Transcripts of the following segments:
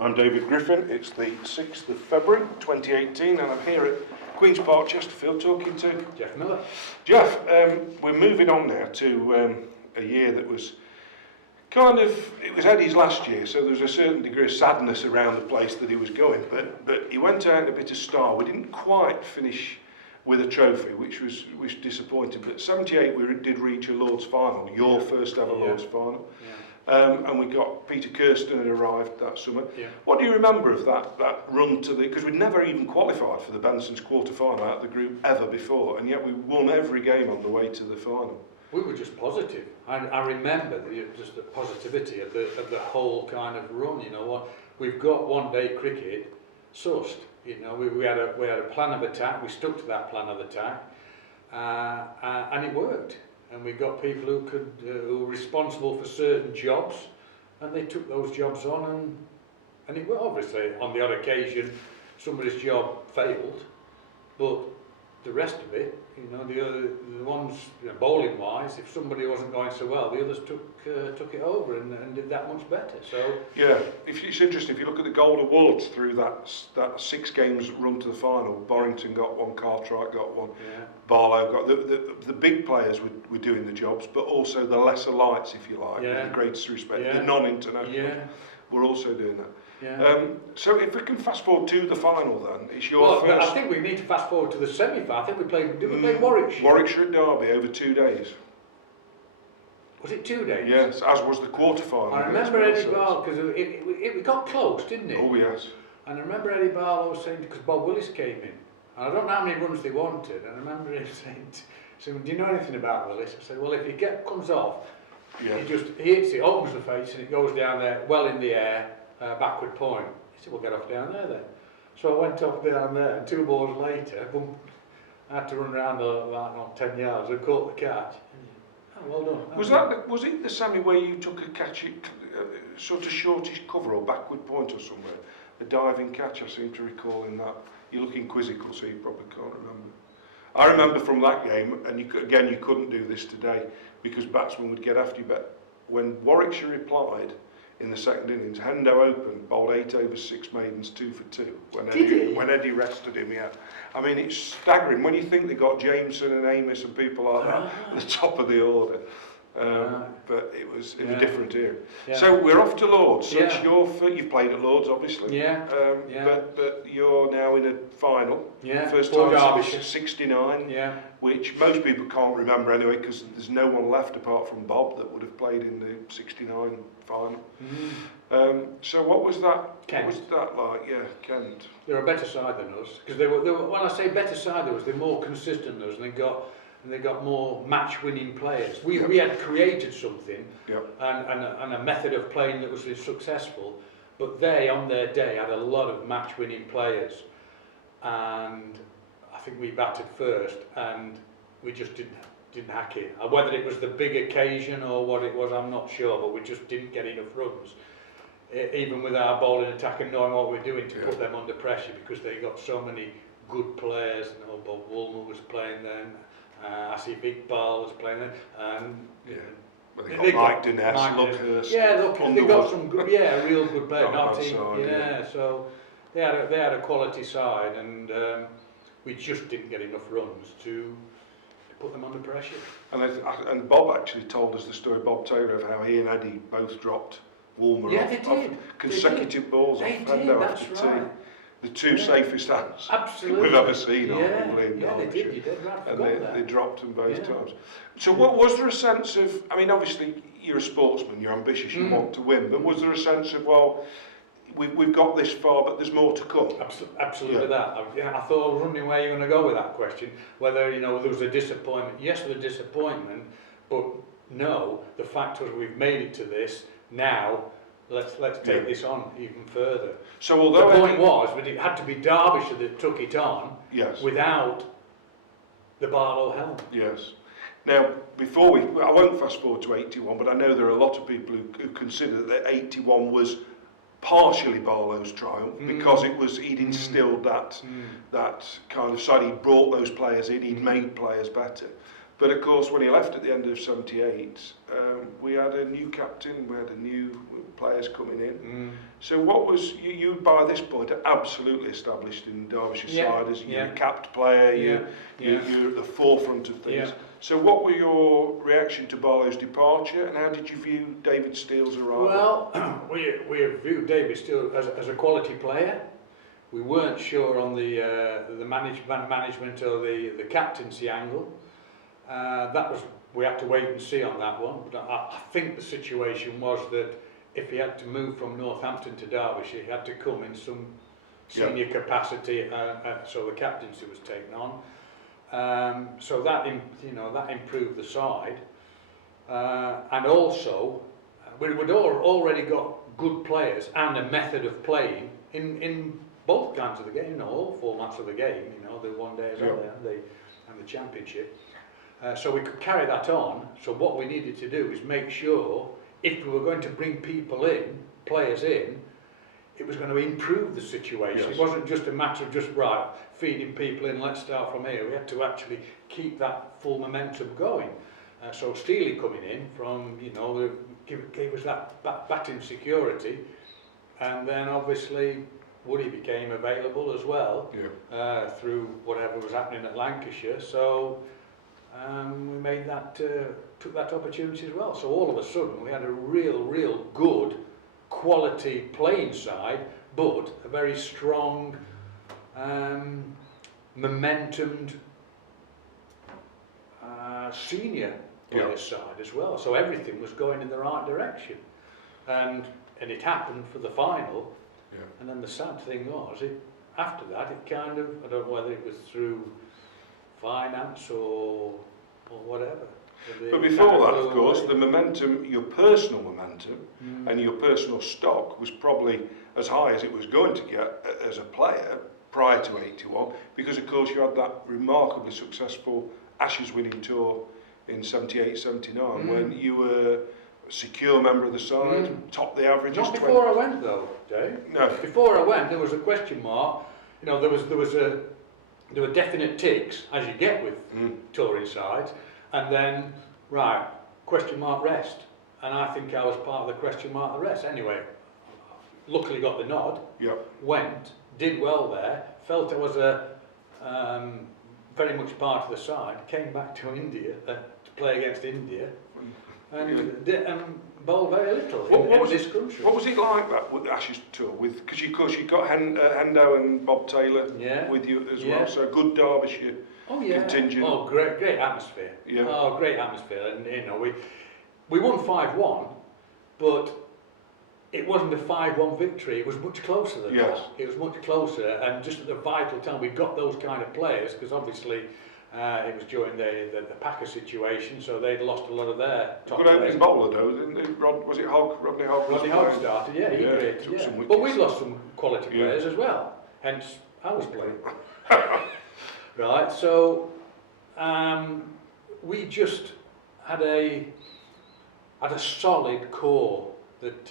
I'm David Griffin. It's the 6th of February 2018 and I'm here at Queen's Park, Chesterfield, talking to Geoff Miller. Geoff. We're moving on now to a year that was it was Eddie's last year, so there was a certain degree of sadness around the place that he was going, but he went out in a bit of style. We didn't quite finish with a trophy, which was disappointing, but 78 we did reach a Lord's final, your first ever Lord's final. And we got Peter Kirsten had arrived that summer. What do you remember of that run to because we'd never even qualified for the Benson's quarter-final out of the group ever before, and yet we won every game on the way to the final. We were just positive. I remember just the positivity of the whole kind of run. You know what? We've got one-day cricket sussed. You know, we had a plan of attack. We stuck to that plan of attack, and it worked. And we got people who were responsible for certain jobs, and they took those jobs on, and it was obviously on the odd occasion somebody's job failed, but the rest of it, you know, the ones, you know, bowling wise, if somebody wasn't going so well, the others took it over and did that much better. So yeah, it's interesting if you look at the gold awards through that 6 games run to the final. Borrington got one, Cartwright got one, Barlow got the big players were doing the jobs, but also the lesser lights, if you like, with the greatest respect, the non-international were also doing that. So if we can fast forward to the final then, it's your first... I think we need to fast forward to the semi-final. I think we played Warwickshire? Warwickshire at Derby over 2 days. Was it 2 days? Yes, as was the quarter-final. I remember Eddie Barlow, because it got close, didn't it? Oh yes. And I remember Eddie Barlow saying, because Bob Willis came in, and I don't know how many runs they wanted, and I remember him saying, do you know anything about Willis? I said, well, if he comes off, he hits it, opens the face, and it goes down there, well in the air, backward point. He said, we'll get off down there then. So I went off down there, and 2 balls later, boom, I had to run around about 10 yards and caught the catch. Oh, well done. Was it the semi where you took a catch, sort of shortish cover or backward point or somewhere? A diving catch, I seem to recall in that. You're looking quizzical, so you probably can't remember. I remember from that game, and you couldn't do this today because batsmen would get after you, but when Warwickshire replied, in the second innings, Hendo opened, bowled 8 overs, 6 maidens, 2 for 2. When Eddie rested him, I mean, it's staggering when you think they got Jameson and Amos and people like that at the top of the order. But it was in a different era. So we're off to Lords. So it's you've played at Lords, obviously. But you're now in a final. First time since '69. Which most people can't remember anyway, because there's no one left apart from Bob that would have played in the '69 final. So what was that? Kent. What was that like? Yeah, Kent. They're a better side than us, because they were. When I say better side than us, they're more consistent than us, and they got more match-winning players. We had created something and a method of playing that was successful, but they, on their day, had a lot of match-winning players, and I think we batted first, and we just didn't hack it. Whether it was the big occasion or what it was, I'm not sure, but we just didn't get enough runs, even with our bowling attack and knowing what we're doing to put them under pressure, because they got so many good players. You know, Bob Woolmer was playing then. Asif Iqbal was playing then, and well, they got Mike Diness, Luckhurst. They got some good, real good players. So they had a quality side, and we just didn't get enough runs to put them under pressure. And Bob actually told us the story, Bob Taylor, of how he and Eddie both dropped Woolmer off consecutive balls off Hendo after tea. The 2 safest hands we've ever seen on they did. You did right. And they dropped them both times. So what was there a sense of, I mean, obviously you're a sportsman, you're ambitious, you want to win, but was there a sense of, well, we've got this far, but there's more to come? Absolutely that. I thought I was wondering where you're going to go with that question, whether, you know, there was a disappointment. Yes, there was a disappointment, but no, the fact was we've made it to this, now let's take this on even further. So although the point was, but it had to be Derbyshire that took it on without the Barlow helm. Yes. Now, before I won't fast forward to 81, but I know there are a lot of people who consider that 81 was partially Barlow's triumph because he'd instilled that kind of side. He brought those players in, he'd made players better. But of course, when he left at the end of '78, we had a new captain, we had a new players coming in. So what was, you by this point are absolutely established in Derbyshire side as you're a capped player, you're at the forefront of things. So what were your reaction to Barlow's departure, and how did you view David Steele's arrival? Well, we viewed David Steele as a quality player. We weren't sure on the management or the captaincy angle. We had to wait and see on that one. But I think the situation was that if he had to move from Northampton to Derbyshire, he had to come in some senior capacity, so the captaincy was taken on. So that improved the side, and also we'd already got good players and a method of playing in both kinds of the game, all formats of the game. The one days and the championship. So we could carry that on. So what we needed to do is make sure if we were going to bring players in, it was going to improve the situation. It wasn't just a matter of just feeding people in, let's start from here. We had to actually keep that full momentum going. So Steely coming in from, gave us that batting security, and then obviously Woody became available as well through whatever was happening at Lancashire. So we made that, took that opportunity as well. So all of a sudden we had a real good quality playing side, but a very strong, momentumed senior player side as well. So everything was going in the right direction, and it happened for the final. And then the sad thing was, after that, it kind of, I don't know whether it was through finance or whatever. But before that, of course, the momentum, your personal momentum and your personal stock was probably as high as it was going to get as a player prior to '81, because of course you had that remarkably successful Ashes winning tour in '78-'79 when you were a secure member of the side, topped the averages. Not before I went though, Dave. No. Before I went, there was a question mark. There were definite ticks, as you get with touring sides, and then question mark rest. And I think I was part of the question mark rest. Anyway, luckily got the nod. Went, did well there. Felt I was very much part of the side. Came back to India to play against India. And bowled very little in this country. What was it like that with the Ashes tour? Because you got Hendo and Bob Taylor with you as well, so good Derbyshire contingent. Oh, great atmosphere. Oh, great atmosphere. And we won 5-1, but it wasn't a 5-1 victory. It was much closer than that. It was much closer, and just at the vital time we got those kind of players, because obviously. It was during the Packer situation, so they'd lost a lot of their top players. Good opening bowler though, didn't they? Was it Hogg? Rodney Hogg? Rodney Hogg started, he did. But we lost some quality players as well, hence I was playing. Right, so we just had a solid core that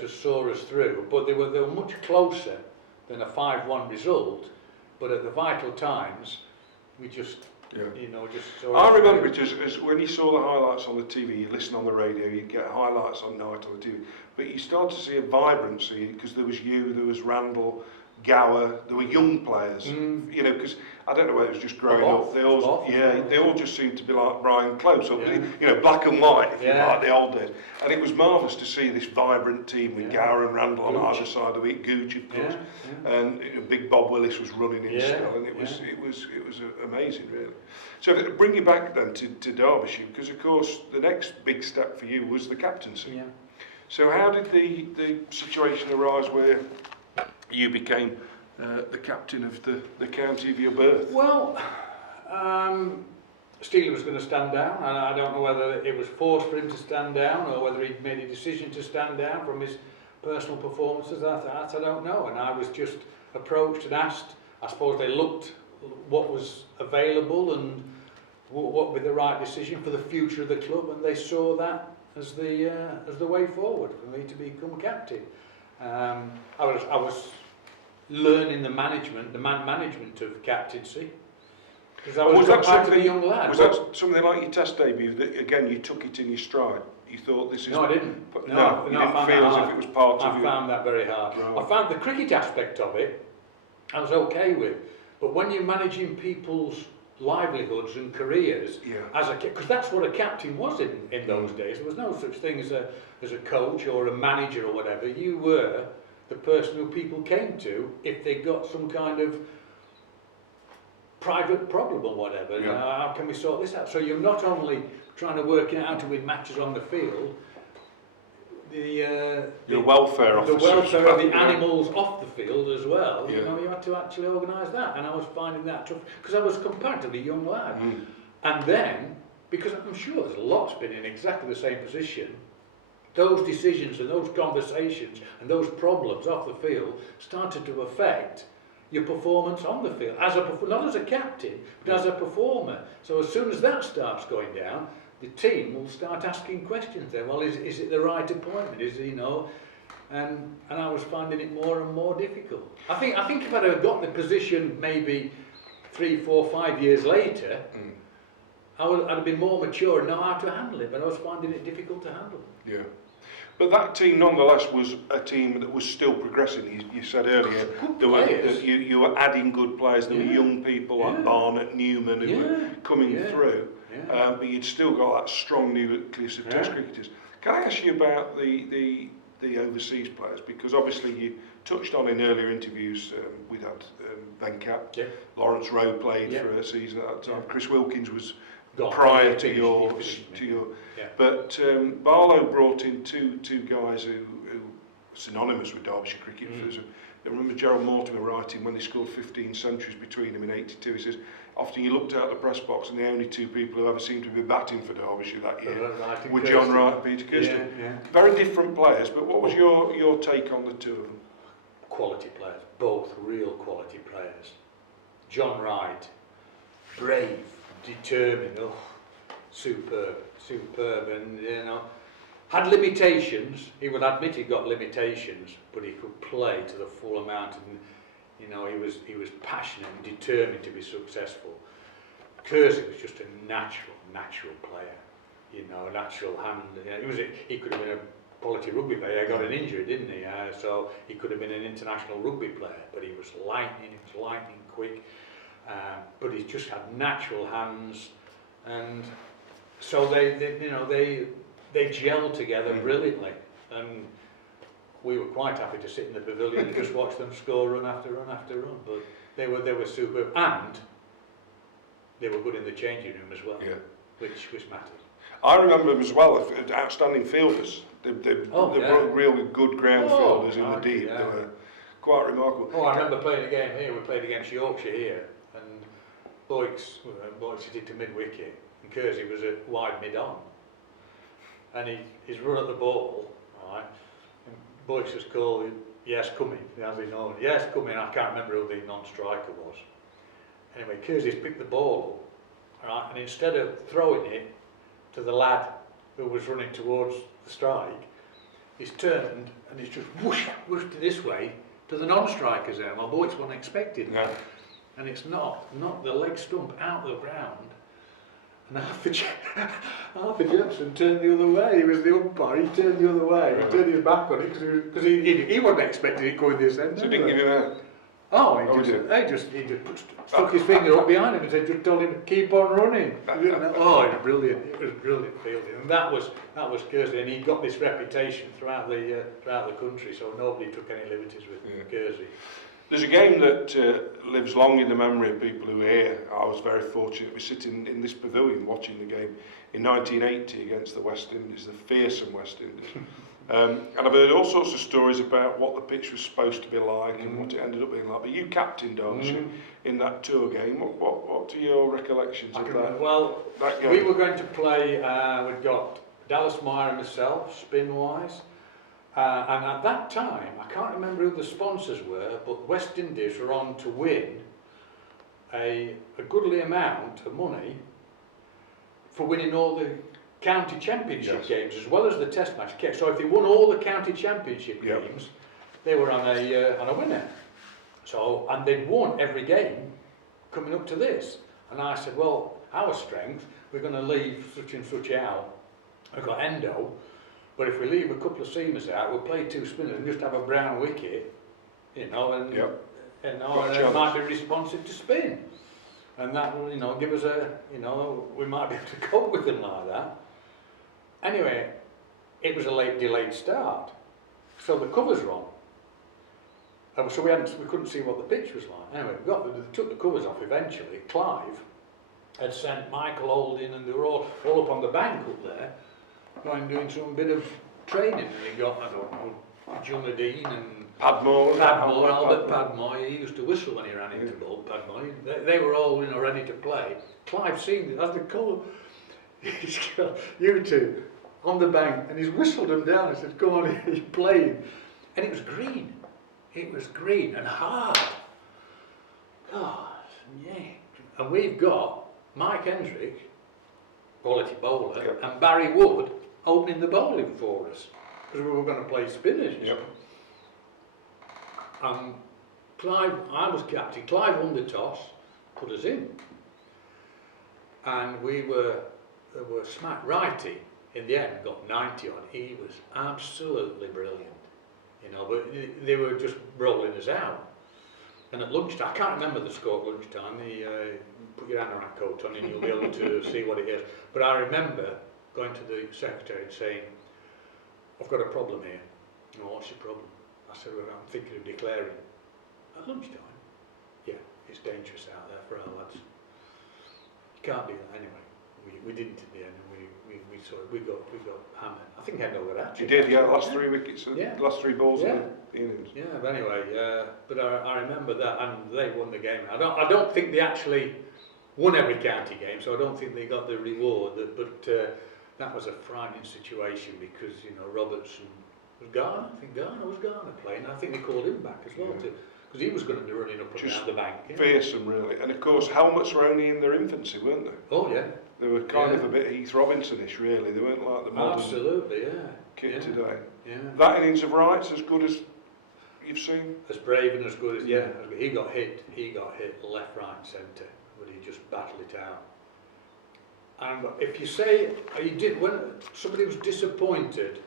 just saw us through, but they were much closer than a 5-1 result, but at the vital times, we just... I remember it as when you saw the highlights on the TV, you listen on the radio, you get highlights on night on the TV, but you start to see a vibrancy, because there was you, there was Randall, Gower, there were young players, because I don't know whether it was just growing up, they all just seemed to be like Brian Close, or, black and white, if you like, the old days. And it was marvellous to see this vibrant team with Gower and Randall on either side of it, Gooch, of course, and big Bob Willis was running in still, and it was amazing, really. So bring you back then to Derbyshire, because of course the next big step for you was the captaincy. So how did the situation arise where you became the captain of the county of your birth? Well, Steely was going to stand down, and I don't know whether it was forced for him to stand down or whether he'd made a decision to stand down from his personal performances. That I don't know, and I was just approached and asked. I suppose they looked what was available and what would be the right decision for the future of the club, and they saw that as the way forward for me to become captain. I was learning the management of captaincy. Because I was part of a young lad. Was that something like your test debut that again you took it in your stride? You thought this is... No, I didn't. No, you didn't feel as if it was part of you. I found that very hard. Right. I found the cricket aspect of it I was okay with, but when you're managing people's livelihoods and careers, because that's what a captain was in those days. There was no such thing as a coach or a manager or whatever. You were the person who people came to if they got some kind of private problem or whatever. Yeah. How can we sort this out? So you're not only trying to work out how to win matches on the field, the welfare officers, the welfare of the animals off the field as well. Yeah. You know, you had to actually organise that, and I was finding that tough because I was a comparatively young lad. And then, because I'm sure there's lots been in exactly the same position, those decisions and those conversations and those problems off the field started to affect your performance on the field, not as a captain, but as a performer. So as soon as that starts going down, the team will start asking questions then. Well, is it the right appointment? Is it, you know? And I was finding it more and more difficult. I think if I'd have got the position maybe 3, 4, 5 years later, I'd have been more mature and know how to handle it, but I was finding it difficult to handle. Yeah. But that team, nonetheless, was a team that was still progressing. You said earlier you were adding good players. There were young people like Barnett, Newman who were coming through. Yeah. But you'd still got that strong nucleus of Test cricketers. Can I ask you about the overseas players? Because obviously you touched on in earlier interviews, we'd had Venkat, Lawrence Rowe played for a season at that time. Chris Wilkins was prior to your... But Barlow brought in two guys who synonymous with Derbyshire cricket. I remember Gerald Mortimer writing when they scored 15 centuries between them in '82. He says, often you looked out the press box and the only two people who ever seemed to be batting for Derbyshire that year were John Wright and Peter Kirsten. Very different players, but what was your take on the two of them? Quality players, both real quality players. John Wright, brave, determined, superb, and you know, had limitations. He would admit he got limitations, but he could play to the full amount, and you know, he was passionate and determined to be successful. Kersey was just a natural player, you know, natural hand. He could have been a quality rugby player. He got an injury, didn't he? So he could have been an international rugby player, but he was lightning quick. But he just had natural hands, and so they gelled together brilliantly, and we were quite happy to sit in the pavilion and just watch them score run after run after run. But they were superb, and they were good in the changing room as well, which mattered. I remember them as well, outstanding fielders. They were really good ground fielders in the deep. They were quite remarkable. I remember playing a game here. We played against Yorkshire here, and Boyks hit it to mid-wicket, and Kersey was at wide mid-on. And he's run at the ball, right? And Boyks was called, yes, coming, as he known. Yes, coming. I can't remember who the non-striker was. Anyway, Kersey's picked the ball up, right? And instead of throwing it to the lad who was running towards the strike, he's turned and he's just whooshed this way to the non-strikers there. Well, Boyks wasn't expecting that. And it's not the leg stump out the ground. And Arthur Jackson turned the other way. He was the umpire. He turned the other way. He turned his back on it because he wasn't expecting it going this end. So he didn't give him a... He just stuck his finger up behind him and said, just told him to keep on running. It was brilliant. It was brilliant fielding, and that was Kersey, and he got this reputation throughout the country. So nobody took any liberties with Kersey. There's a game that lives long in the memory of people who are here. I was very fortunate to be sitting in this pavilion watching the game in 1980 against the West Indies, the fearsome West Indies. And I've heard all sorts of stories about what the pitch was supposed to be like and what it ended up being like. But you captained Derbyshire in that tour game. What are your recollections of that? Well, that game? We were going to play, we'd got Dallas Meyer and myself, spin-wise. And at that time, I can't remember who the sponsors were, but West Indies were on to win a goodly amount of money for winning all the county championship games as well as the test match. So if they won all the county championship games, they were on a winner. So, and they'd won every game coming up to this. And I said, well, our strength, we're going to leave such and such out. I've got endo, but if we leave a couple of seamers out, we'll play 2 spinners and just have a brown wicket, you know, and, and it might be responsive to spin. And that will, you know, give us a, you know, we might be able to cope with them like that. Anyway, it was a late delayed start, so the covers were on. So we couldn't see what the pitch was like. Anyway, they took the covers off eventually. Clive had sent Michael Holding, and they were all up on the bank up there, doing some bit of training. And he got, I don't know, Junadine and Padmore, Albert Padmore. He used to whistle when he ran into the ball. Padmore. They were all, you know, ready to play. Clive seen it as the colour. He's got you two on the bank, and he's whistled them down and said, "Come on, you're playing." And it was green. It was green and hard. God, yeah. And we've got Mike Hendrick, quality bowler, and Barry Wood opening the bowling for us because we were going to play spinners. Yep. Clive, I was captain. Clive won the toss, put us in, and we were smack righty. In the end, got 90 on. He was absolutely brilliant. You know, but they were just rolling us out. And at lunchtime, I can't remember the score at lunchtime. Put your anorak coat on and you'll be able to see what it is. But I remember going to the secretary and saying, "I've got a problem here." "You know, what's your problem?" I said, "Well, I'm thinking of declaring." "At lunchtime?" "Yeah, it's dangerous out there for our lads." You can't do that anyway. We didn't in the end. We got hammered. I think Endo got out. You did, yeah. Last 3 wickets, last 3 balls in the innings. Yeah, but anyway, but I remember that, and they won the game. I don't think they actually won every county game, so I don't think they got the reward. But that was a frightening situation because, you know, Robertson was Garner. I think Garner was playing. I think they called him back as well too, because he was going to be running up and down the bank. Fearsome, really. And of course, helmets were only in their infancy, weren't they? Oh yeah. They were kind of a bit Heath Robinson-ish, really. They weren't like the modern kit today. Yeah. That innings of Wright's as good as you've seen? As brave and as good as, he got hit left, right and centre, but he just battled it out. And if you say, when somebody was disappointed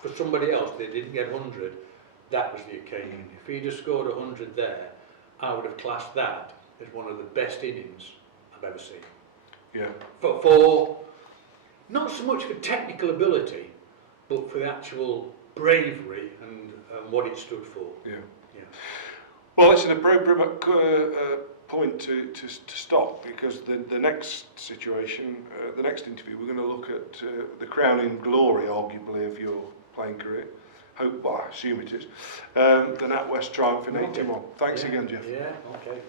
for somebody else, they didn't get 100, that was the occasion. If he'd have scored 100 there, I would have classed that as one of the best innings I've ever seen. Yeah. For not so much for technical ability, but for the actual bravery and what it stood for. Yeah. Well, it's an appropriate point to stop, because the next situation, the next interview, we're going to look at the crowning glory, arguably, of your playing career. I assume it is. The NatWest triumph in 81. Thanks again, Geoff. Yeah, okay.